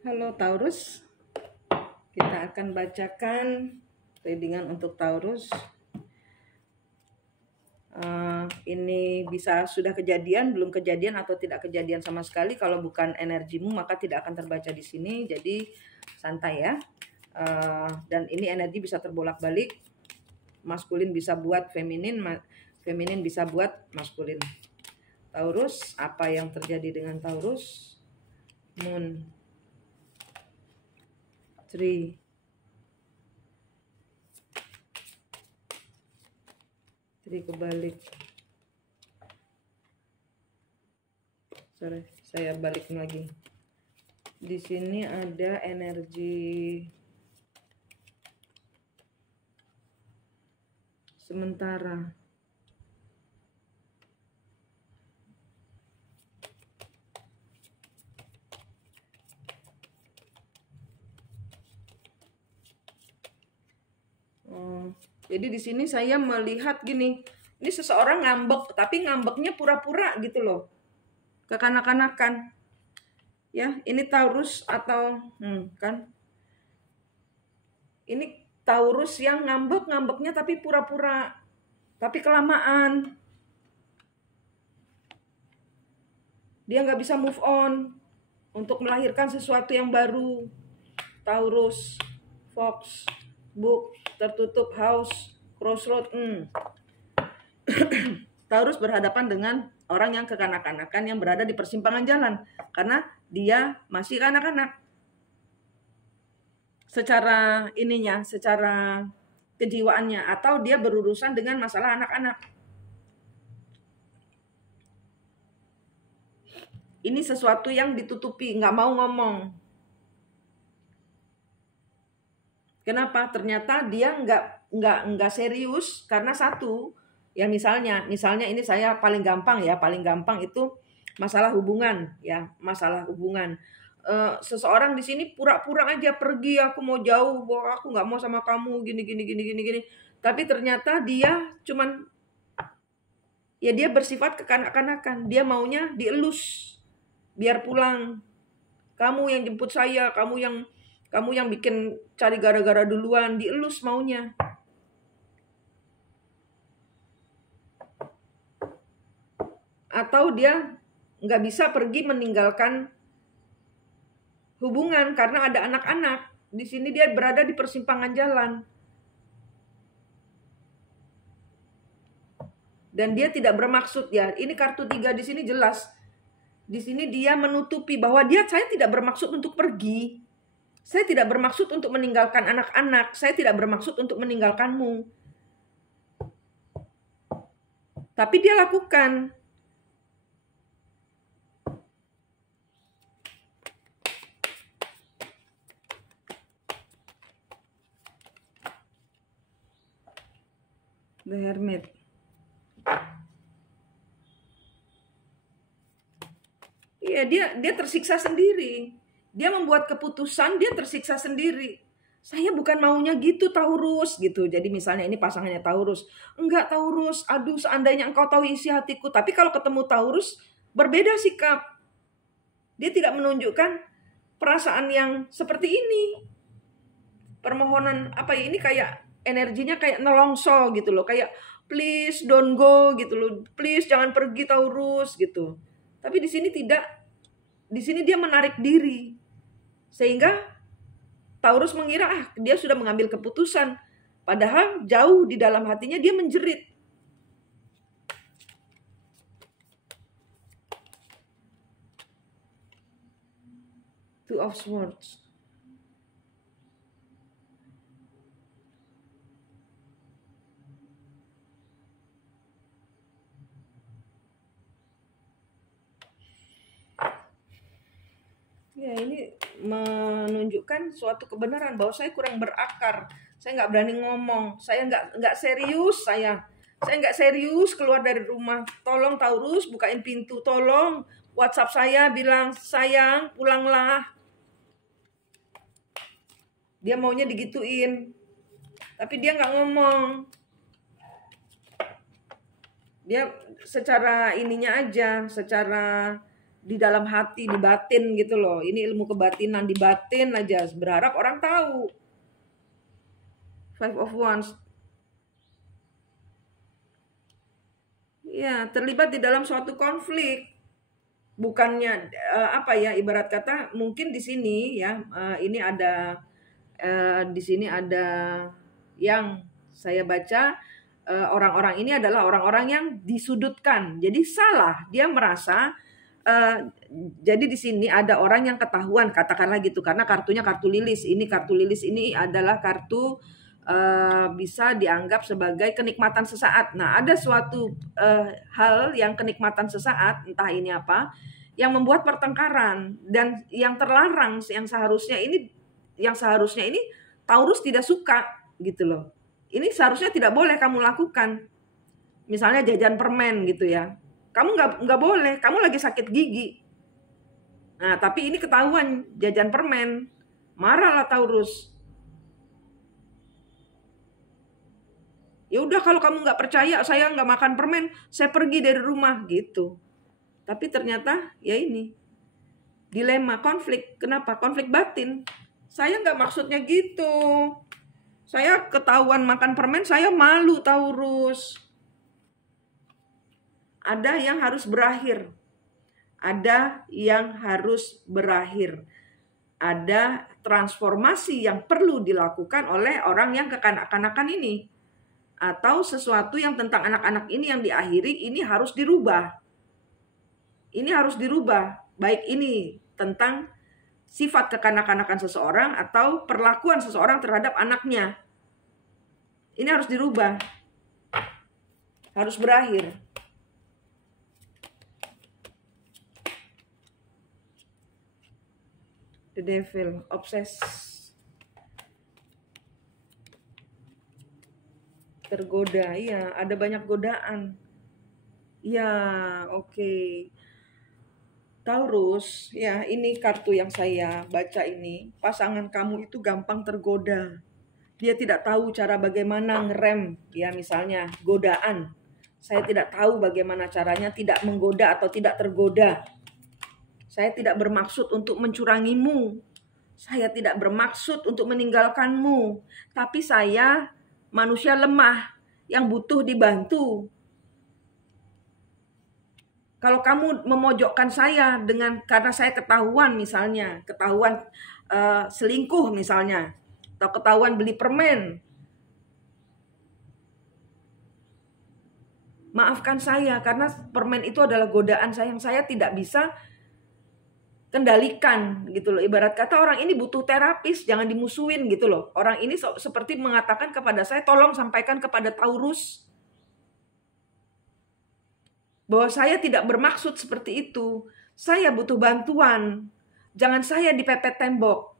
Halo Taurus, kita akan bacakan readingan untuk Taurus. Ini bisa sudah kejadian, belum kejadian, atau tidak kejadian sama sekali. Kalau bukan energimu maka tidak akan terbaca di sini. Jadi santai ya. Dan ini energi bisa terbolak-balik. Maskulin bisa buat feminin, feminin bisa buat maskulin. Taurus, apa yang terjadi dengan Taurus? Moon, 3, kebalik. Sorry, saya balik lagi. Di sini ada energi sementara. Jadi di sini saya melihat gini, ini seseorang ngambek, tapi ngambeknya pura-pura gitu loh, kekanak-kanakan. Ya, ini Taurus atau kan? Ini Taurus yang ngambeknya tapi pura-pura, tapi kelamaan. Dia nggak bisa move on untuk melahirkan sesuatu yang baru. Taurus, Fox, Book, tertutup house, crossroad. Taurus berhadapan dengan orang yang kekanak-kanakan yang berada di persimpangan jalan karena dia masih kanak-kanak. Secara ininya, secara kejiwaannya, atau dia berurusan dengan masalah anak-anak. Ini sesuatu yang ditutupi, nggak mau ngomong. Kenapa? Ternyata dia nggak serius karena satu, ya misalnya ini saya paling gampang itu masalah hubungan ya, masalah hubungan. Seseorang di sini pura-pura aja pergi, aku mau jauh, aku nggak mau sama kamu, gini. Tapi ternyata dia cuman ya dia bersifat kekanak-kanakan, dia maunya dielus biar pulang. Kamu yang jemput saya, kamu yang bikin cari gara-gara duluan, dielus maunya. Atau dia nggak bisa pergi meninggalkan hubungan karena ada anak-anak. Di sini dia berada di persimpangan jalan. Dan dia tidak bermaksud ya. Ini kartu 3 di sini jelas. Di sini dia menutupi bahwa saya tidak bermaksud untuk pergi. Saya tidak bermaksud untuk meninggalkan anak-anak. Saya tidak bermaksud untuk meninggalkanmu. Tapi dia lakukan. The Hermit. Iya, dia tersiksa sendiri. Dia membuat keputusan, dia tersiksa sendiri. Saya bukan maunya gitu Taurus gitu. Jadi misalnya ini pasangannya Taurus. Enggak Taurus, aduh seandainya engkau tahu isi hatiku. Tapi kalau ketemu Taurus berbeda sikap. Dia tidak menunjukkan perasaan yang seperti ini. Permohonan apa ya, ini kayak energinya kayak nelongso gitu loh. Kayak please don't go gitu loh. Please jangan pergi Taurus gitu. Tapi di sini tidak. Di sini dia menarik diri. Sehingga Taurus mengira dia sudah mengambil keputusan. Padahal jauh di dalam hatinya dia menjerit. Two of Swords. Ya ini menunjukkan suatu kebenaran bahwa saya kurang berakar. Saya nggak berani ngomong. Saya nggak serius. Saya nggak serius keluar dari rumah. Tolong Taurus bukain pintu. Tolong WhatsApp saya bilang sayang pulanglah. Dia maunya digituin. Tapi dia nggak ngomong. Dia secara ininya aja, secara di dalam hati, di batin gitu loh. Ini ilmu kebatinan, di batin aja. Berharap orang tahu. Five of Wands. Ya, terlibat di dalam suatu konflik. Bukannya apa ya, ibarat kata mungkin di sini ya, ini ada di sini ada yang saya baca, orang-orang ini adalah orang-orang yang disudutkan. Jadi salah, dia merasa jadi di sini ada orang yang ketahuan, katakanlah gitu, karena kartunya kartu lilis. Ini kartu lilis ini adalah kartu bisa dianggap sebagai kenikmatan sesaat. Nah, ada suatu hal yang kenikmatan sesaat, entah ini apa, yang membuat pertengkaran, dan yang terlarang, yang seharusnya ini Taurus tidak suka gitu loh. Ini seharusnya tidak boleh kamu lakukan. Misalnya jajan permen gitu ya. Kamu nggak boleh, kamu lagi sakit gigi. Nah, tapi ini ketahuan jajan permen. Marahlah Taurus. Ya udah, kalau kamu nggak percaya saya nggak makan permen, saya pergi dari rumah gitu. Tapi ternyata ya ini dilema, konflik. Kenapa? Konflik batin. Saya nggak maksudnya gitu. Saya ketahuan makan permen, saya malu Taurus. Ada yang harus berakhir. Ada yang harus berakhir. Ada transformasi yang perlu dilakukan oleh orang yang kekanak-kanakan ini. Atau sesuatu yang tentang anak-anak ini yang diakhiri, ini harus dirubah. Ini harus dirubah. Baik ini tentang sifat kekanak-kanakan seseorang atau perlakuan seseorang terhadap anaknya. Ini harus dirubah. Harus berakhir. The Devil, obses. Tergoda, iya, ada banyak godaan. Ya, oke. Taurus, ya ini kartu yang saya baca ini. Pasangan kamu itu gampang tergoda. Dia tidak tahu cara bagaimana ngerem, ya misalnya godaan. Saya tidak tahu bagaimana caranya tidak menggoda atau tidak tergoda. Saya tidak bermaksud untuk mencurangimu. Saya tidak bermaksud untuk meninggalkanmu. Tapi saya manusia lemah yang butuh dibantu. Kalau kamu memojokkan saya karena saya ketahuan misalnya, ketahuan selingkuh misalnya, atau ketahuan beli permen, maafkan saya karena permen itu adalah godaan saya yang saya tidak bisa kendalikan gitu loh. Ibarat kata orang ini butuh terapis, jangan dimusuhin gitu loh. Orang ini seperti mengatakan kepada saya, tolong sampaikan kepada Taurus bahwa saya tidak bermaksud seperti itu. Saya butuh bantuan. Jangan saya dipepet tembok.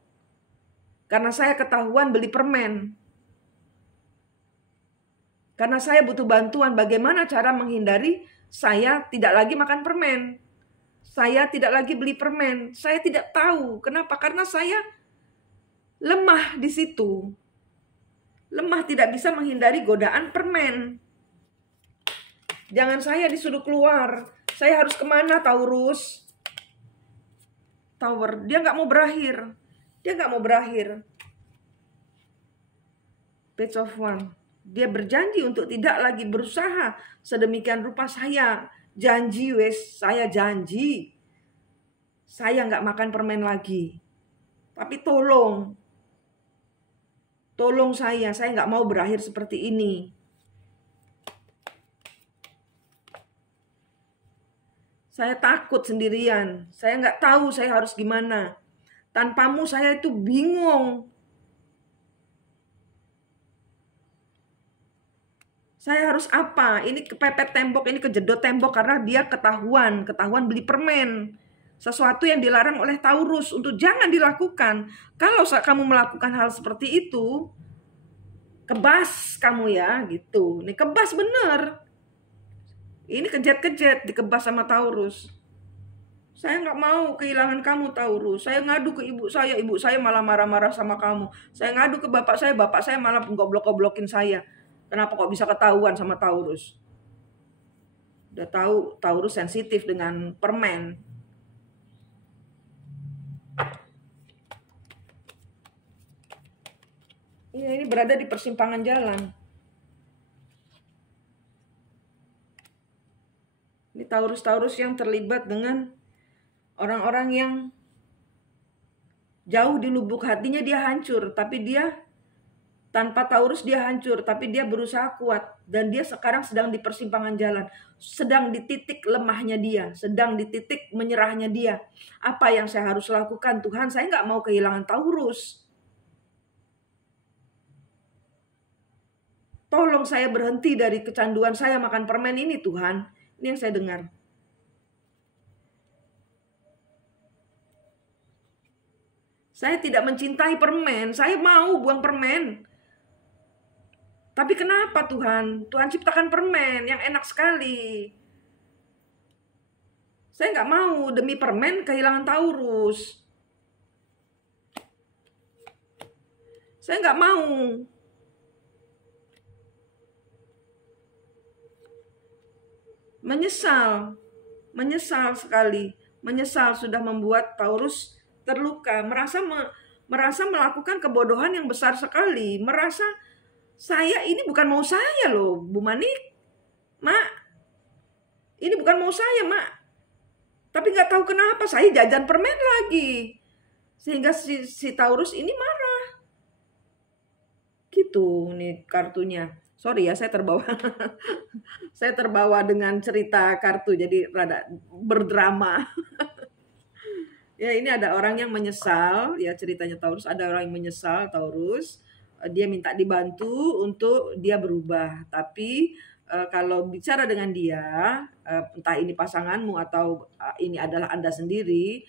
Karena saya ketahuan beli permen. Karena saya butuh bantuan bagaimana cara menghindari saya tidak lagi makan permen. Saya tidak lagi beli permen. Saya tidak tahu. Kenapa? Karena saya lemah di situ. Lemah, tidak bisa menghindari godaan permen. Jangan saya disuruh keluar. Saya harus kemana Taurus? Tower. Dia nggak mau berakhir. Dia nggak mau berakhir. Page of Wands. Dia berjanji untuk tidak lagi berusaha sedemikian rupa. Saya janji wes, saya janji. Saya nggak makan permen lagi. Tapi tolong saya nggak mau berakhir seperti ini. Saya takut sendirian. Saya nggak tahu saya harus gimana. Tanpamu saya itu bingung. Saya harus apa? Ini kepepet tembok, ini kejedot tembok karena dia ketahuan beli permen. Sesuatu yang dilarang oleh Taurus untuk jangan dilakukan. Kalau kamu melakukan hal seperti itu, kebas kamu ya, gitu. Ini kebas bener. Ini kejet-kejet dikebas sama Taurus. Saya nggak mau kehilangan kamu Taurus. Saya ngadu ke ibu saya malah marah-marah sama kamu. Saya ngadu ke bapak saya malah goblok-goblokin saya. Kenapa kok bisa ketahuan sama Taurus? Udah tahu Taurus sensitif dengan permen. Iya, ini berada di persimpangan jalan. Ini Taurus-Taurus yang terlibat dengan orang-orang yang jauh di lubuk hatinya dia hancur, tapi dia tanpa Taurus dia hancur, tapi dia berusaha kuat. Dan dia sekarang sedang di persimpangan jalan. Sedang di titik lemahnya dia. Sedang di titik menyerahnya dia. Apa yang saya harus lakukan? Tuhan, saya nggak mau kehilangan Taurus. Tolong saya berhenti dari kecanduan saya makan permen ini, Tuhan. Ini yang saya dengar. Saya tidak mencintai permen. Saya mau buang permen. Tapi kenapa Tuhan? Tuhan ciptakan permen yang enak sekali. Saya nggak mau demi permen kehilangan Taurus. Saya nggak mau. Menyesal sekali. Menyesal sudah membuat Taurus terluka. Merasa melakukan kebodohan yang besar sekali. Merasa saya ini bukan mau saya loh, Bu Manik. Mak, ini bukan mau saya, Mak. Tapi nggak tahu kenapa saya jajan permen lagi. Sehingga si Taurus ini marah. Gitu nih kartunya. Sorry ya, saya terbawa. Saya terbawa dengan cerita kartu, jadi rada berdrama. Ya, ini ada orang yang menyesal, ya ceritanya Taurus. Ada orang yang menyesal, Taurus. Dia minta dibantu untuk dia berubah. Tapi kalau bicara dengan dia, entah ini pasanganmu atau ini adalah Anda sendiri,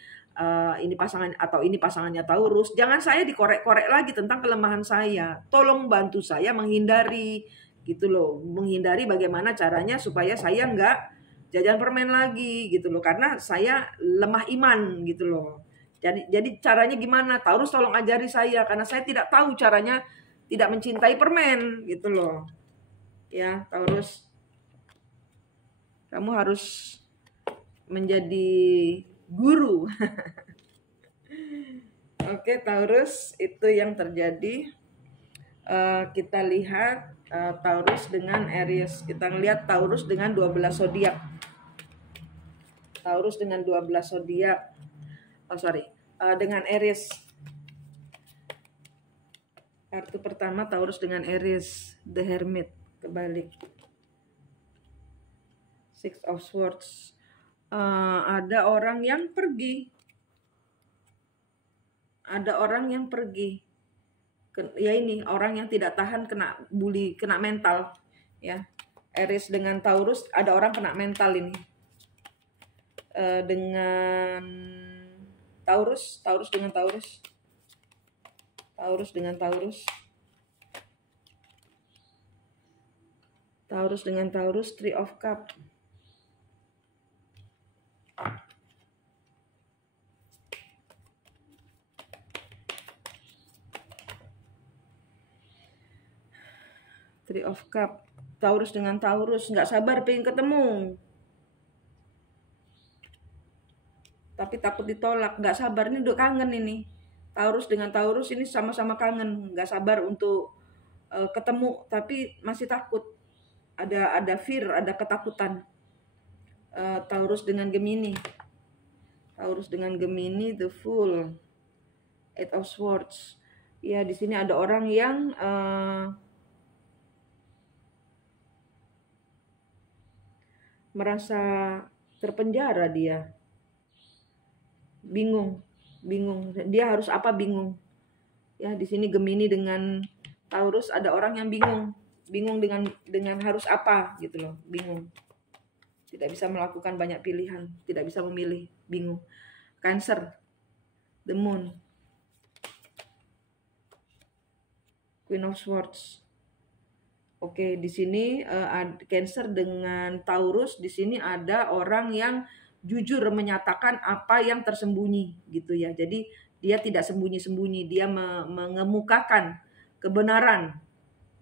ini pasangan atau ini pasangannya Taurus, jangan saya dikorek-korek lagi tentang kelemahan saya. Tolong bantu saya menghindari, gitu loh. Menghindari bagaimana caranya supaya saya nggak jajan permen lagi, gitu loh. Karena saya lemah iman, gitu loh. Jadi caranya gimana? Taurus tolong ajari saya, karena saya tidak tahu caranya tidak mencintai permen, gitu loh. Ya, Taurus, kamu harus menjadi guru. Oke, Taurus, itu yang terjadi. Kita lihat Taurus dengan Aries. Kita lihat Taurus dengan 12 zodiak. Taurus dengan 12 zodiak. Dengan Aries. Kartu pertama Taurus dengan Aries, The Hermit, kebalik. Six of Swords. Ada orang yang pergi. Ada orang yang pergi. Ya ini orang yang tidak tahan kena bully, kena mental. Ya, Aries dengan Taurus, ada orang kena mental ini. Dengan Taurus dengan Taurus. Taurus dengan Taurus. Taurus dengan Taurus, Three of Cups. Three of Cups. Taurus dengan Taurus, nggak sabar pengen ketemu. Tapi takut ditolak, nggak sabar, ini udah kangen ini. Taurus dengan Taurus ini sama-sama kangen, nggak sabar untuk ketemu, tapi masih takut. Ada fear, ada ketakutan. Taurus dengan Gemini. Taurus dengan Gemini, The Fool, Eight of Swords. Ya, di sini ada orang yang merasa terpenjara dia. Bingung. Dia harus apa bingung. Ya, di sini Gemini dengan Taurus ada orang yang bingung. Bingung dengan harus apa gitu loh, bingung. Tidak bisa melakukan banyak pilihan, tidak bisa memilih, bingung. Cancer, The Moon. Queen of Swords. Oke, di sini Cancer dengan Taurus, di sini ada orang yang jujur menyatakan apa yang tersembunyi gitu ya. Jadi dia tidak sembunyi-sembunyi, dia mengemukakan kebenaran.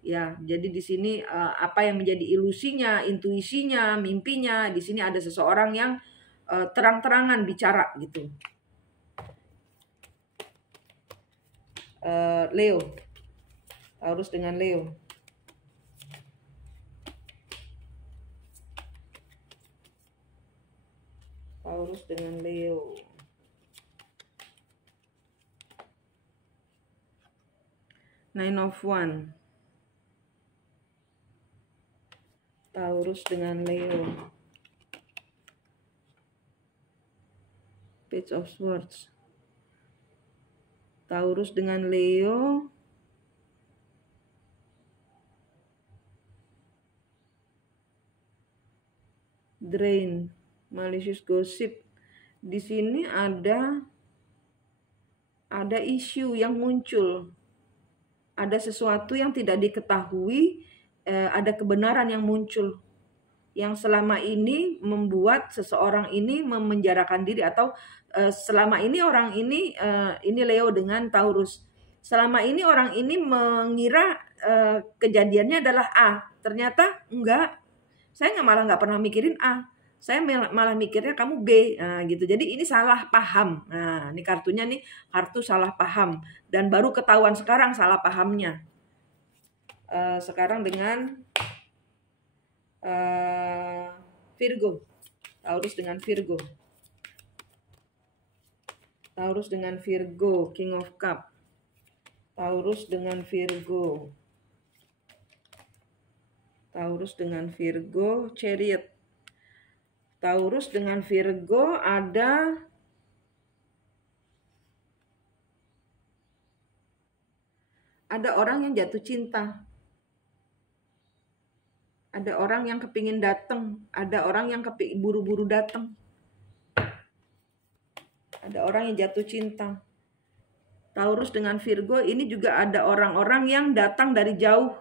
Ya, jadi di sini apa yang menjadi ilusinya, intuisinya, mimpinya, di sini ada seseorang yang terang-terangan bicara gitu. Leo. Taurus dengan Leo. Taurus dengan Leo. Nine of Wands. Taurus dengan Leo. Page of Swords. Taurus dengan Leo. Drain. Malicious gossip. Di sini ada isu yang muncul. Ada sesuatu yang tidak diketahui, ada kebenaran yang muncul. Yang selama ini membuat seseorang ini memenjarakan diri, atau selama ini orang ini Leo dengan Taurus. Selama ini orang ini mengira kejadiannya adalah A, ternyata enggak. Saya malah nggak pernah mikirin A, saya malah mikirnya kamu B, nah, gitu. Jadi ini salah paham. Nah, ini kartunya nih, kartu salah paham, dan baru ketahuan sekarang salah pahamnya. Sekarang dengan Virgo. Taurus dengan Virgo. Taurus dengan Virgo, King of Cup. Taurus dengan Virgo. Taurus dengan Virgo, Chariot. Taurus dengan Virgo ada orang yang jatuh cinta. Ada orang yang kepingin datang, ada orang yang buru-buru datang. Ada orang yang jatuh cinta. Taurus dengan Virgo ini juga ada orang-orang yang datang dari jauh,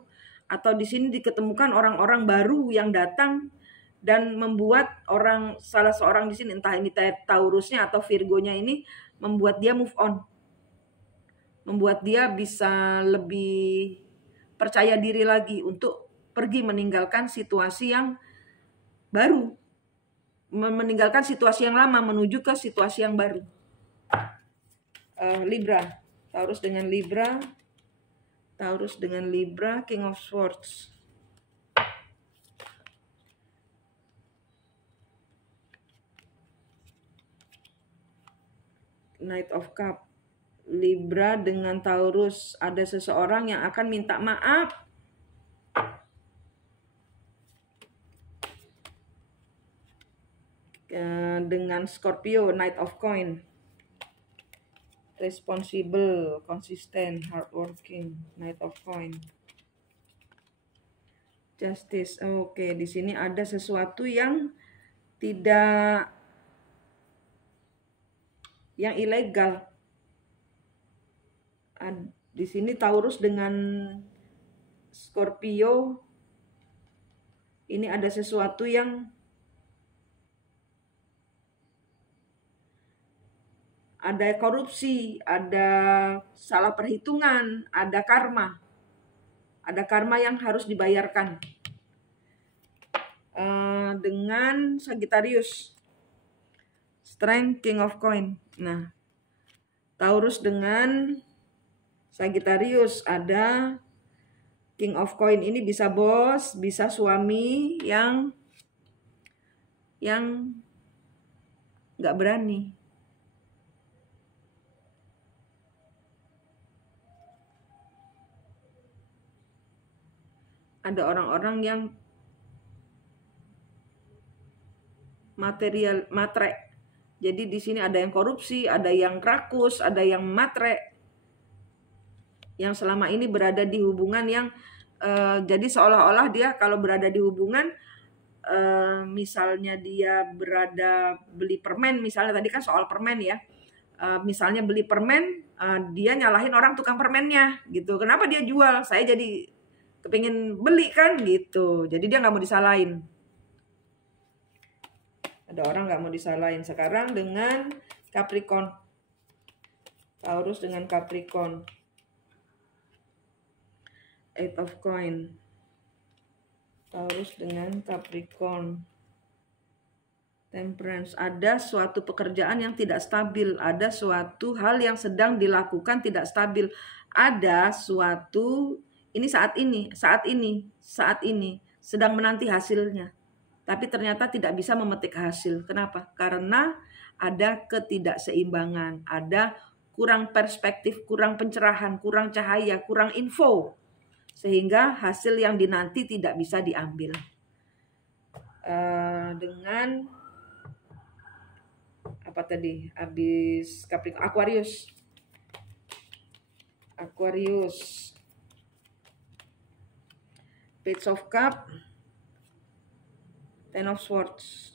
atau di sini diketemukan orang-orang baru yang datang dan membuat salah seorang di sini, entah ini Taurusnya atau Virgonya ini, membuat dia move on. Membuat dia bisa lebih percaya diri lagi untuk pergi meninggalkan situasi yang baru, meninggalkan situasi yang lama menuju ke situasi yang baru. Libra. Taurus dengan Libra. Taurus dengan Libra, King of Swords. Knight of Cup. Libra dengan Taurus, ada seseorang yang akan minta maaf. Dengan Scorpio, Knight of Coin. Responsible, konsisten, hardworking, Knight of Coin. Justice. Oke, di sini ada sesuatu yang tidak, yang ilegal. Di sini Taurus dengan Scorpio, ini ada sesuatu yang ada korupsi, ada salah perhitungan, ada karma. Ada karma yang harus dibayarkan. Dengan Sagittarius, Strength, King of Coin. Nah, Taurus dengan Sagittarius ada King of Coin. Ini bisa bos, bisa suami yang nggak berani. Ada orang-orang yang matre. Jadi di sini ada yang korupsi, ada yang rakus, ada yang matre. Yang selama ini berada di hubungan yang jadi seolah-olah dia kalau berada di hubungan, misalnya dia berada beli permen, misalnya tadi kan soal permen ya. Misalnya beli permen, dia nyalahin orang tukang permennya gitu. Kenapa dia jual? Saya jadi kepingin beli kan gitu. Jadi dia nggak mau disalahin. Ada orang nggak mau disalahin. Sekarang dengan Capricorn. Taurus dengan Capricorn. Eight of Coin. Taurus dengan Capricorn. Temperance. Ada suatu pekerjaan yang tidak stabil. Ada suatu hal yang sedang dilakukan tidak stabil. Ada suatu ini saat ini sedang menanti hasilnya. Tapi ternyata tidak bisa memetik hasil. Kenapa? Karena ada ketidakseimbangan, ada kurang perspektif, kurang pencerahan, kurang cahaya, kurang info. Sehingga hasil yang dinanti tidak bisa diambil. Dengan apa tadi? Habis Aquarius. Page of Cup, Ten of Swords.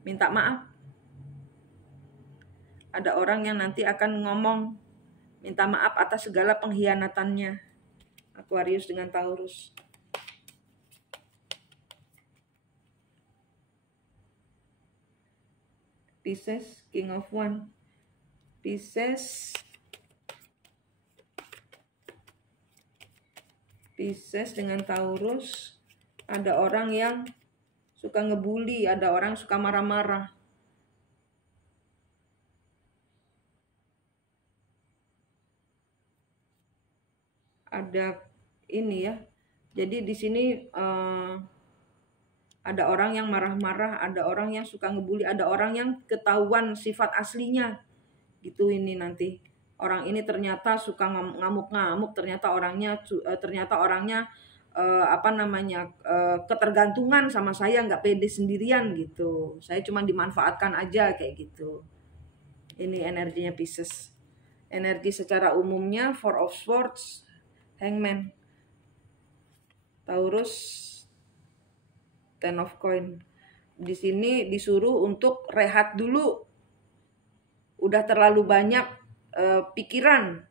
Minta maaf. Ada orang yang nanti akan ngomong minta maaf atas segala pengkhianatannya. Aquarius dengan Taurus. Pisces, King of Wands. Pisces dengan Taurus. Ada orang yang suka ngebully, ada orang suka marah-marah. Ada ini ya. Jadi di sini ada orang yang marah-marah, ada orang yang suka ngebully, ada orang yang ketahuan sifat aslinya. Gitu ini nanti. Orang ini ternyata suka ngamuk-ngamuk, ternyata orangnya ketergantungan sama saya, nggak pede sendirian gitu. Saya cuma dimanfaatkan aja kayak gitu. Ini energinya Pisces. Energi secara umumnya Four of Swords, Hangman. Taurus, Ten of Coin. Di sini disuruh untuk rehat dulu. Udah terlalu banyak pikiran.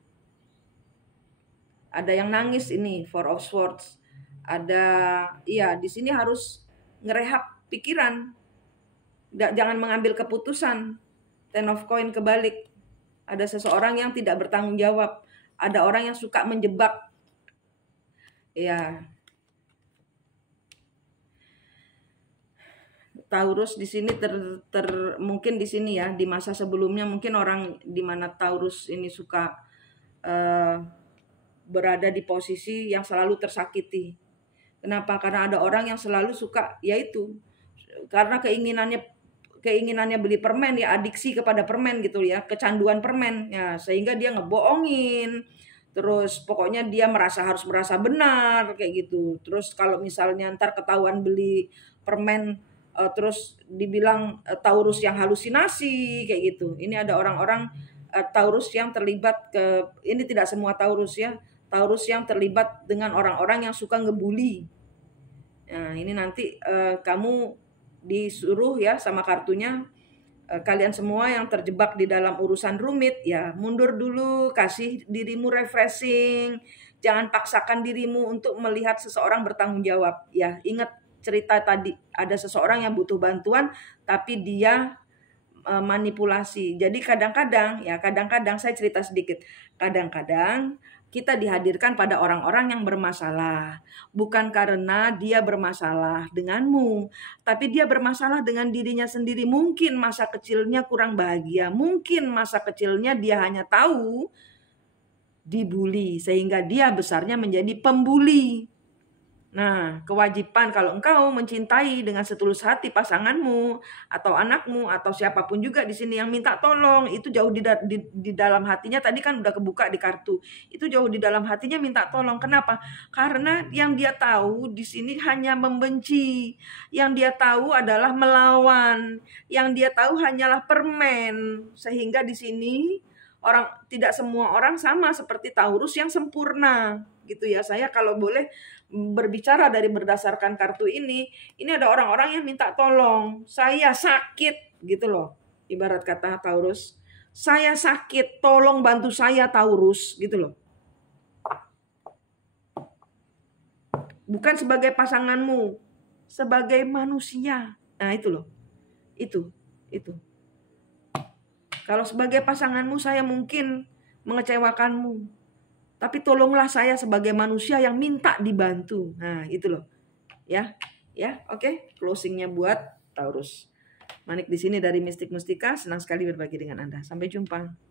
Ada yang nangis ini, Four of Swords. Di sini harus ngerehab pikiran. Jangan mengambil keputusan. Ten of Coin kebalik. Ada seseorang yang tidak bertanggung jawab. Ada orang yang suka menjebak. Ya. Taurus di sini mungkin di sini ya, di masa sebelumnya mungkin orang di mana Taurus ini suka berada di posisi yang selalu tersakiti. Kenapa? Karena ada orang yang selalu suka, yaitu karena keinginannya beli permen ya, adiksi kepada permen gitu ya, kecanduan permen ya, sehingga dia ngebohongin. Terus pokoknya dia harus merasa benar kayak gitu. Terus kalau misalnya ntar ketahuan beli permen terus dibilang Taurus yang halusinasi kayak gitu. Ini ada orang-orang Taurus yang terlibat ini tidak semua Taurus ya. Taurus yang terlibat dengan orang-orang yang suka ngebully. Nah, ini nanti kamu disuruh ya sama kartunya, kalian semua yang terjebak di dalam urusan rumit ya, mundur dulu, kasih dirimu refreshing. Jangan paksakan dirimu untuk melihat seseorang bertanggung jawab ya. Ingat cerita tadi, ada seseorang yang butuh bantuan tapi dia manipulasi. Jadi kadang-kadang saya cerita sedikit. Kadang-kadang kita dihadirkan pada orang-orang yang bermasalah. Bukan karena dia bermasalah denganmu, tapi dia bermasalah dengan dirinya sendiri. Mungkin masa kecilnya kurang bahagia. Mungkin masa kecilnya dia hanya tahu dibully, sehingga dia besarnya menjadi pembuli. Nah, kewajiban kalau engkau mencintai dengan setulus hati pasanganmu atau anakmu atau siapapun juga di sini yang minta tolong, itu jauh di dalam hatinya, tadi kan udah kebuka di kartu. Itu jauh di dalam hatinya minta tolong. Kenapa? Karena yang dia tahu di sini hanya membenci. Yang dia tahu adalah melawan. Yang dia tahu hanyalah permen. Sehingga di sini tidak semua orang sama seperti Taurus yang sempurna gitu ya. Saya kalau boleh berbicara berdasarkan kartu ini ada orang-orang yang minta tolong. Saya sakit gitu loh. Ibarat kata Taurus, saya sakit, tolong bantu saya Taurus gitu loh. Bukan sebagai pasanganmu, sebagai manusia. Nah, itu loh. Itu. Kalau sebagai pasanganmu saya mungkin mengecewakanmu. Tapi tolonglah saya sebagai manusia yang minta dibantu. Nah, itu loh. Ya, oke. Closingnya buat Taurus. Manik di sini dari Mistik Mustika, senang sekali berbagi dengan Anda. Sampai jumpa.